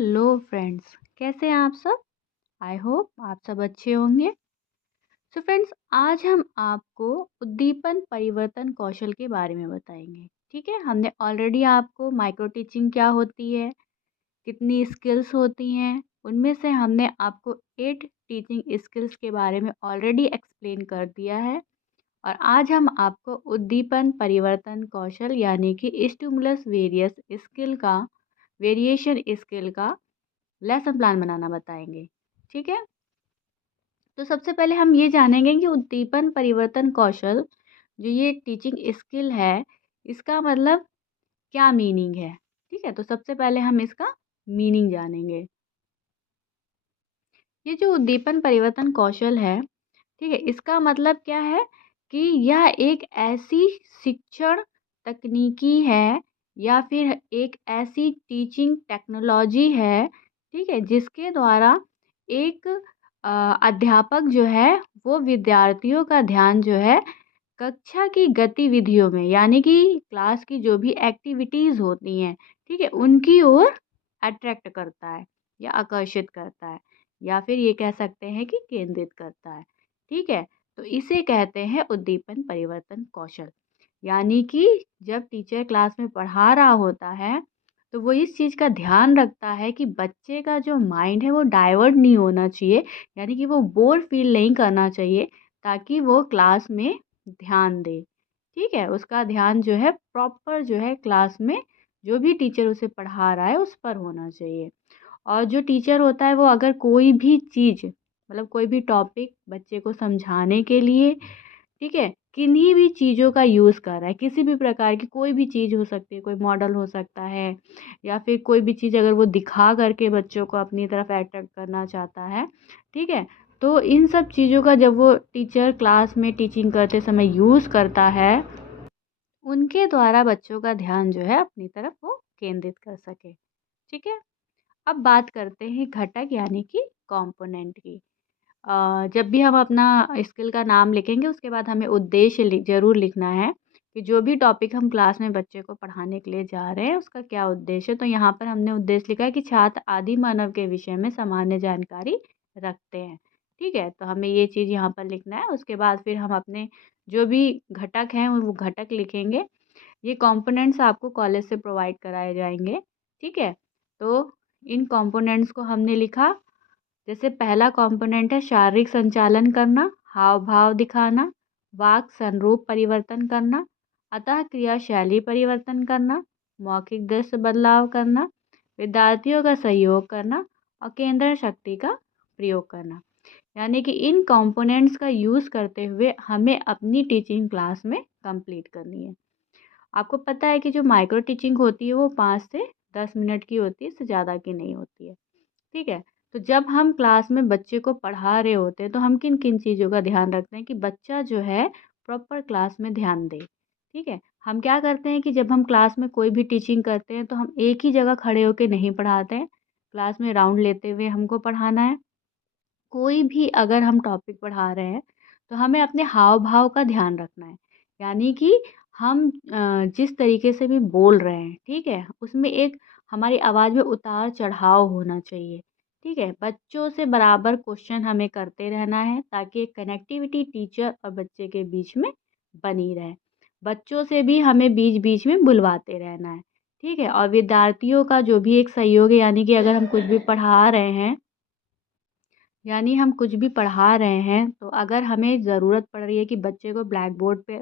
Hello friends, कैसे हैं आप सब? आई होप आप सब अच्छे होंगे। सो फ्रेंड्स, आज हम आपको उद्दीपन परिवर्तन कौशल के बारे में बताएंगे। ठीक है, हमने ऑलरेडी आपको माइक्रो टीचिंग क्या होती है, कितनी स्किल्स होती हैं, उनमें से हमने आपको 8 टीचिंग स्किल्स के बारे में ऑलरेडी एक्सप्लेन कर दिया है। और आज हम आपको उद्दीपन परिवर्तन कौशल यानी कि स्टिमुलस वेरिएशन स्किल का लेसन प्लान बनाना बताएंगे। ठीक है, तो सबसे पहले हम ये जानेंगे कि उद्दीपन परिवर्तन कौशल जो ये टीचिंग स्किल है, इसका मतलब क्या मीनिंग है। ठीक है, तो सबसे पहले हम इसका मीनिंग जानेंगे। ये जो उद्दीपन परिवर्तन कौशल है, ठीक है, इसका मतलब क्या है कि यह एक ऐसी शिक्षण तकनीकी है या फिर एक ऐसी टीचिंग टेक्नोलॉजी है, ठीक है, जिसके द्वारा एक अध्यापक जो है वो विद्यार्थियों का ध्यान जो है कक्षा की गतिविधियों में यानी कि क्लास की जो भी एक्टिविटीज़ होती हैं, ठीक है, उनकी ओर अट्रैक्ट करता है या आकर्षित करता है या फिर ये कह सकते हैं कि केंद्रित करता है। ठीक है, तो इसे कहते हैं उद्दीपन परिवर्तन कौशल। यानी कि जब टीचर क्लास में पढ़ा रहा होता है तो वो इस चीज़ का ध्यान रखता है कि बच्चे का जो माइंड है वो डाइवर्ट नहीं होना चाहिए, यानी कि वो बोर फील नहीं करना चाहिए, ताकि वो क्लास में ध्यान दे। ठीक है, उसका ध्यान जो है प्रॉपर जो है क्लास में जो भी टीचर उसे पढ़ा रहा है उस पर होना चाहिए। और जो टीचर होता है वो अगर कोई भी चीज़ मतलब कोई भी टॉपिक बच्चे को समझाने के लिए, ठीक है, किन्हीं भी चीज़ों का यूज़ कर रहा है, किसी भी प्रकार की कोई भी चीज़ हो सकती है, कोई मॉडल हो सकता है या फिर कोई भी चीज़ अगर वो दिखा करके बच्चों को अपनी तरफ अट्रैक्ट करना चाहता है, ठीक है, तो इन सब चीज़ों का जब वो टीचर क्लास में टीचिंग करते समय यूज़ करता है, उनके द्वारा बच्चों का ध्यान जो है अपनी तरफ वो केंद्रित कर सके। ठीक है, अब बात करते हैं घटक यानी कि कंपोनेंट की। जब भी हम अपना स्किल का नाम लिखेंगे उसके बाद हमें उद्देश्य ज़रूर लिखना है कि जो भी टॉपिक हम क्लास में बच्चे को पढ़ाने के लिए जा रहे हैं उसका क्या उद्देश्य है। तो यहाँ पर हमने उद्देश्य लिखा है कि छात्र आदि मानव के विषय में सामान्य जानकारी रखते हैं। ठीक है, तो हमें ये चीज़ यहाँ पर लिखना है। उसके बाद फिर हम अपने जो भी घटक हैं वो घटक लिखेंगे। ये कंपोनेंट्स आपको कॉलेज से प्रोवाइड कराए जाएंगे। ठीक है, तो इन कंपोनेंट्स को हमने लिखा। जैसे पहला कंपोनेंट है शारीरिक संचालन करना, हाव भाव दिखाना, वाक संरूप परिवर्तन करना, अतः क्रिया शैली परिवर्तन करना, मौखिक दृश्य बदलाव करना, विद्यार्थियों का सहयोग करना और केंद्र शक्ति का प्रयोग करना। यानी कि इन कंपोनेंट्स का यूज़ करते हुए हमें अपनी टीचिंग क्लास में कंप्लीट करनी है। आपको पता है कि जो माइक्रो टीचिंग होती है वो 5 से 10 मिनट की होती है, इससे ज़्यादा की नहीं होती है। ठीक है, तो जब हम क्लास में बच्चे को पढ़ा रहे होते हैं तो हम किन किन चीज़ों का ध्यान रखते हैं कि बच्चा जो है प्रॉपर क्लास में ध्यान दे। ठीक है, हम क्या करते हैं कि जब हम क्लास में कोई भी टीचिंग करते हैं तो हम एक ही जगह खड़े होकर नहीं पढ़ाते हैं, क्लास में राउंड लेते हुए हमको पढ़ाना है। कोई भी अगर हम टॉपिक पढ़ा रहे हैं तो हमें अपने हाव भाव का ध्यान रखना है। यानी कि हम जिस तरीके से भी बोल रहे हैं, ठीक है, उसमें एक हमारी आवाज़ में उतार चढ़ाव होना चाहिए। ठीक है, बच्चों से बराबर क्वेश्चन हमें करते रहना है ताकि एक कनेक्टिविटी टीचर और बच्चे के बीच में बनी रहे। बच्चों से भी हमें बीच बीच में बुलवाते रहना है। ठीक है, और विद्यार्थियों का जो भी एक सहयोग है, यानी कि अगर हम कुछ भी पढ़ा रहे हैं, यानी हम कुछ भी पढ़ा रहे हैं तो अगर हमें ज़रूरत पड़ रही है कि बच्चे को ब्लैक बोर्ड पे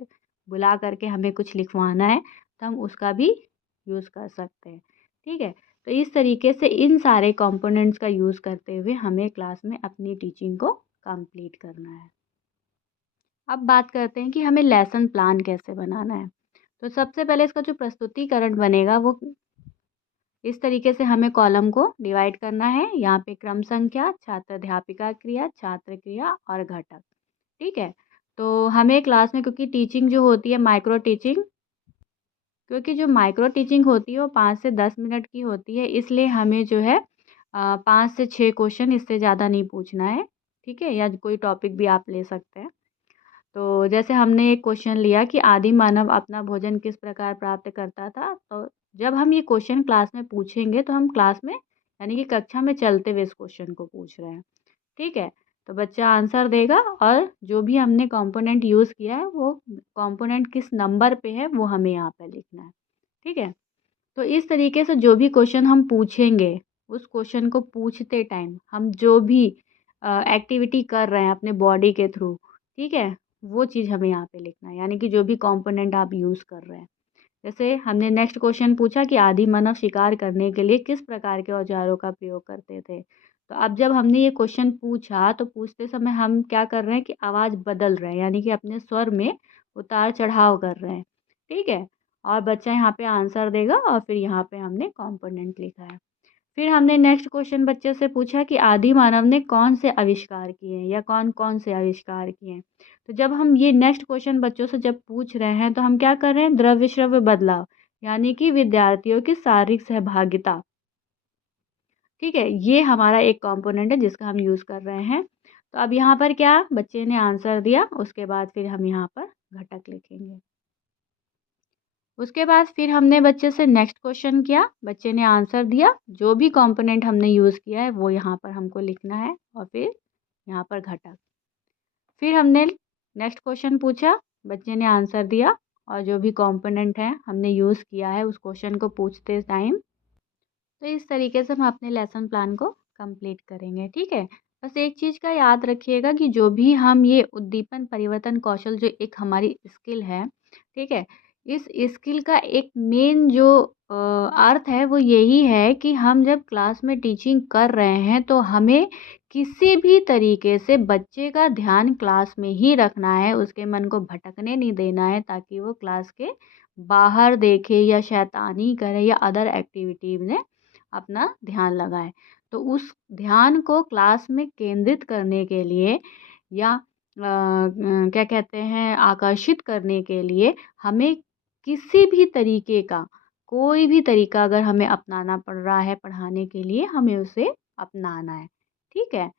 बुला करके हमें कुछ लिखवाना है तो हम उसका भी यूज़ कर सकते हैं। ठीक है, तो इस तरीके से इन सारे कंपोनेंट्स का यूज़ करते हुए हमें क्लास में अपनी टीचिंग को कंप्लीट करना है। अब बात करते हैं कि हमें लेसन प्लान कैसे बनाना है। तो सबसे पहले इसका जो प्रस्तुतिकरण बनेगा वो इस तरीके से हमें कॉलम को डिवाइड करना है। यहाँ पे क्रम संख्या, छात्र अध्यापिका क्रिया, छात्र क्रिया और घटक। ठीक है, तो हमें क्लास में क्योंकि टीचिंग जो होती है माइक्रो टीचिंग, क्योंकि जो माइक्रो टीचिंग होती है वो 5 से 10 मिनट की होती है, इसलिए हमें जो है 5 से 6 क्वेश्चन, इससे ज़्यादा नहीं पूछना है। ठीक है, या कोई टॉपिक भी आप ले सकते हैं। तो जैसे हमने एक क्वेश्चन लिया कि आदि मानव अपना भोजन किस प्रकार प्राप्त करता था, तो जब हम ये क्वेश्चन क्लास में पूछेंगे तो हम क्लास में यानी कि कक्षा में चलते हुए इस क्वेश्चन को पूछ रहे हैं। ठीक है, तो बच्चा आंसर देगा और जो भी हमने कंपोनेंट यूज़ किया है वो कंपोनेंट किस नंबर पे है वो हमें यहाँ पे लिखना है। ठीक है, तो इस तरीके से जो भी क्वेश्चन हम पूछेंगे, उस क्वेश्चन को पूछते टाइम हम जो भी एक्टिविटी कर रहे हैं अपने बॉडी के थ्रू, ठीक है, वो चीज़ हमें यहाँ पे लिखना है, यानी कि जो भी कंपोनेंट आप यूज़ कर रहे हैं। जैसे हमने नेक्स्ट क्वेश्चन पूछा कि आदि मानव शिकार करने के लिए किस प्रकार के औजारों का प्रयोग करते थे। तो अब जब हमने ये क्वेश्चन पूछा तो पूछते समय हम क्या कर रहे हैं कि आवाज़ बदल रहे हैं, यानी कि अपने स्वर में उतार चढ़ाव कर रहे हैं। ठीक है, और बच्चा यहाँ पे आंसर देगा और फिर यहाँ पे हमने कंपोनेंट लिखा है। फिर हमने नेक्स्ट क्वेश्चन बच्चे से पूछा कि आदि मानव ने कौन से आविष्कार किए हैं या कौन-कौन से आविष्कार किए हैं। तो जब हम ये नेक्स्ट क्वेश्चन बच्चों से जब पूछ रहे हैं तो हम क्या कर रहे हैं, द्रव्य श्रव्य बदलाव, यानी कि विद्यार्थियों की शारीरिक सहभागिता। ठीक है, ये हमारा एक कंपोनेंट है जिसका हम यूज़ कर रहे हैं। तो अब यहाँ पर क्या बच्चे ने आंसर दिया, उसके बाद फिर हम यहाँ पर घटक लिखेंगे। उसके बाद फिर हमने बच्चे से नेक्स्ट क्वेश्चन किया, बच्चे ने आंसर दिया, जो भी कंपोनेंट हमने यूज़ किया है वो यहाँ पर हमको लिखना है और फिर यहाँ पर घटक। फिर हमने नेक्स्ट क्वेश्चन पूछा, बच्चे ने आंसर दिया और जो भी कंपोनेंट है हमने यूज़ किया है उस क्वेश्चन को पूछते टाइम। तो इस तरीके से हम अपने लेसन प्लान को कंप्लीट करेंगे। ठीक है, बस एक चीज़ का याद रखिएगा कि जो भी हम ये उद्दीपन परिवर्तन कौशल जो एक हमारी स्किल है, ठीक है, इस स्किल का एक मेन जो अर्थ है वो यही है कि हम जब क्लास में टीचिंग कर रहे हैं तो हमें किसी भी तरीके से बच्चे का ध्यान क्लास में ही रखना है, उसके मन को भटकने नहीं देना है ताकि वो क्लास के बाहर देखे या शैतानी करे या अदर एक्टिविटी में अपना ध्यान लगाएँ। तो उस ध्यान को क्लास में केंद्रित करने के लिए या क्या कहते हैं आकर्षित करने के लिए हमें किसी भी तरीके का कोई भी तरीका अगर हमें अपनाना पड़ रहा है पढ़ाने के लिए, हमें उसे अपनाना है। ठीक है?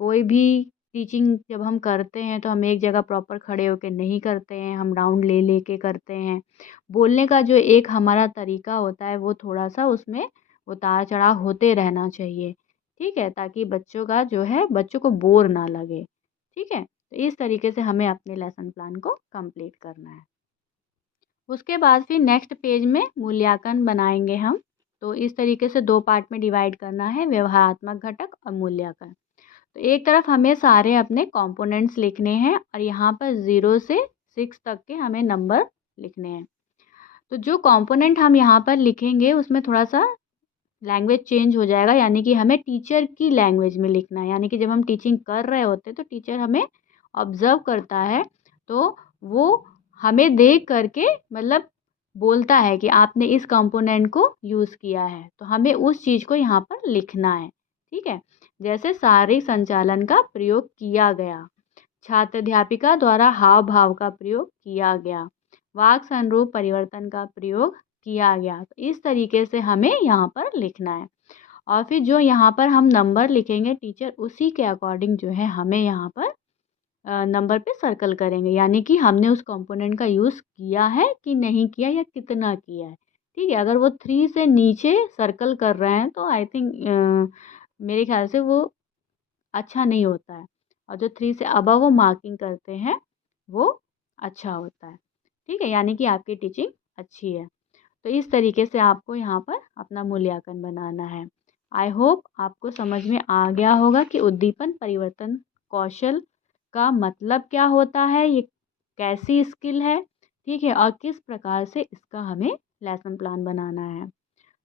कोई भी टीचिंग जब हम करते हैं तो हम एक जगह प्रॉपर खड़े होके नहीं करते हैं, हम राउंड ले के करते हैं। बोलने का जो एक हमारा तरीका होता है वो थोड़ा-सा उसमें उतार-चढ़ाव होते रहना चाहिए। ठीक है? ताकि बच्चों का जो है बच्चों को बोर ना लगे। ठीक है? तो इस तरीके से हमें अपने लेसन प्लान को कंप्लीट करना है। उसके बाद फिर नेक्स्ट पेज में मूल्यांकन बनाएँगे हम। तो इस तरीके से 2 पार्ट में डिवाइड करना है, व्यवहारात्मक घटक और मूल्यांकन। तो एक तरफ हमें सारे अपने कंपोनेंट्स लिखने हैं और यहाँ पर 0 से 6 तक के हमें नंबर लिखने हैं। तो जो कंपोनेंट हम यहाँ पर लिखेंगे उसमें थोड़ा-सा लैंग्वेज चेंज हो जाएगा, यानी कि हमें टीचर की लैंग्वेज में लिखना है। यानी कि जब हम टीचिंग कर रहे होते हैं तो टीचर हमें ऑब्ज़र्व करता है, तो वो हमें देख कर के मतलब बोलता है कि आपने इस कंपोनेंट को यूज़ किया है, तो हमें उस चीज़ को यहाँ पर लिखना है। ठीक है? जैसे शारीरिक संचालन का प्रयोग किया गया, छात्र-अध्यापिका द्वारा हाव-भाव का प्रयोग किया गया, वाक् संरूप परिवर्तन का प्रयोग किया गया। तो इस तरीके से हमें यहाँ पर लिखना है और फिर जो यहाँ पर हम नंबर लिखेंगे टीचर उसी के अकॉर्डिंग जो है हमें यहाँ पर नंबर पे सर्कल करेंगे, यानी कि हमने उस कंपोनेंट का यूज़ किया है कि नहीं किया या कितना किया है। ठीक है? अगर वो 3 से नीचे सर्कल कर रहे हैं तो आई थिंक मेरे ख़्याल से वो अच्छा नहीं होता है और जो 3 से अबव वो मार्किंग करते हैं, वो अच्छा होता है। ठीक है? यानी कि आपकी टीचिंग अच्छी है। तो इस तरीके से आपको यहाँ पर अपना मूल्यांकन बनाना है। आई होप आपको समझ में आ गया होगा कि उद्दीपन परिवर्तन कौशल का मतलब क्या होता है, ये कैसी स्किल है, ठीक है? और किस प्रकार से इसका हमें लेसन प्लान बनाना है।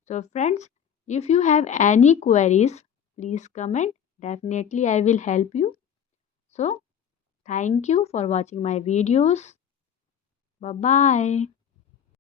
So friends, if you have any queries, please comment. Definitely I will help you. So thank you for watching my videos. Bye bye.